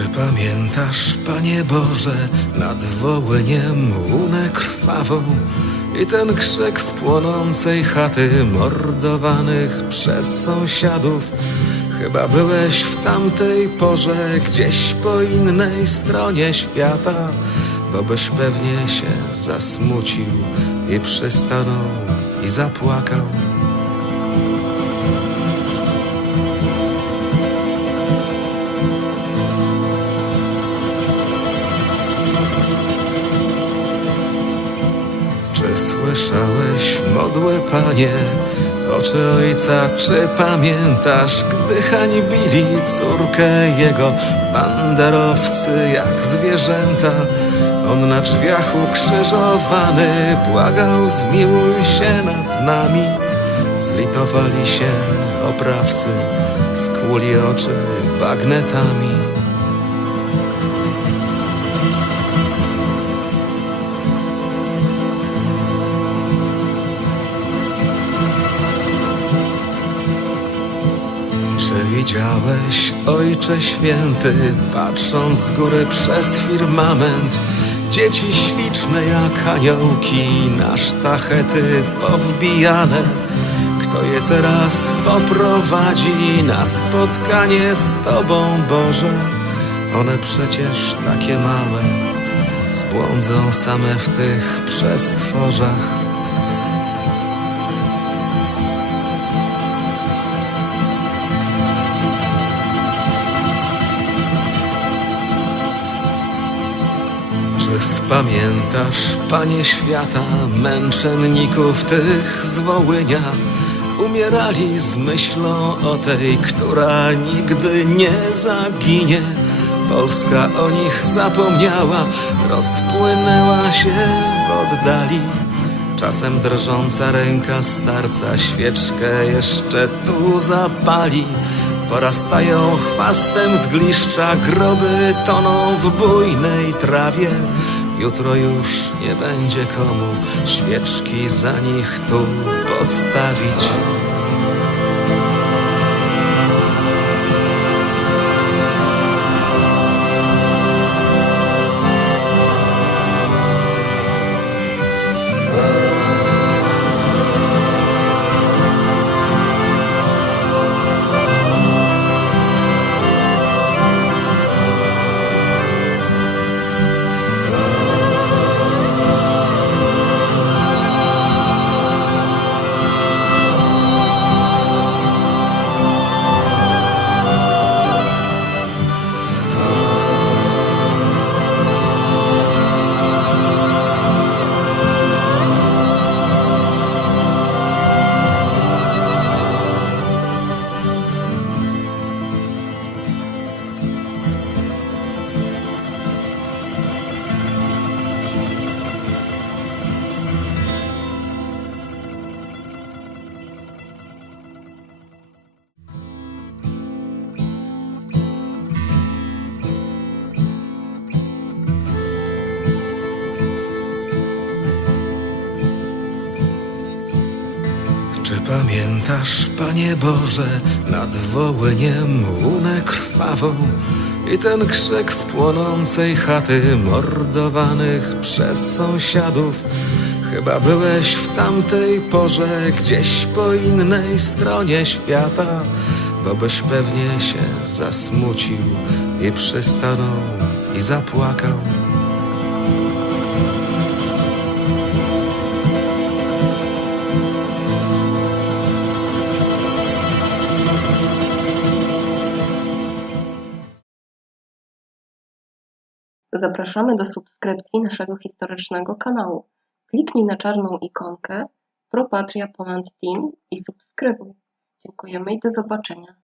pamiętasz, Panie Boże, nad Wołyniem łunę krwawą i ten krzyk z płonącej chaty mordowanych przez sąsiadów? Chyba byłeś w tamtej porze gdzieś po innej stronie świata, bo byś pewnie się zasmucił i przystanął i zapłakał. Słyszałeś modły, panie? Oczy ojca, czy pamiętasz, gdy hańbili córkę jego banderowcy jak zwierzęta? On na drzwiach ukrzyżowany błagał, zmiłuj się nad nami. Zlitowali się oprawcy, skłuli oczy bagnetami. Widziałeś, Ojcze Święty, patrząc z góry przez firmament, dzieci śliczne jak aniołki na sztachety powbijane? Kto je teraz poprowadzi na spotkanie z Tobą, Boże? One przecież takie małe, zbłądzą same w tych przestworzach. Czy spamiętasz, Panie Świata, męczenników tych z? Umierali z myślą o tej, która nigdy nie zaginie. Polska o nich zapomniała, rozpłynęła się w oddali. Czasem drżąca ręka starca świeczkę jeszcze tu zapali. Porastają chwastem z gliszcza, groby toną w bujnej trawie. Jutro już nie będzie komu świeczki za nich tu postawić. Czy pamiętasz, Panie Boże, nad Wołyniem łunę krwawą i ten krzyk z płonącej chaty mordowanych przez sąsiadów? Chyba byłeś w tamtej porze gdzieś po innej stronie świata, bo byś pewnie się zasmucił i przystanął i zapłakał. Zapraszamy do subskrypcji naszego historycznego kanału. Kliknij na czarną ikonkę Pro Patria Poland Team i subskrybuj. Dziękujemy i do zobaczenia.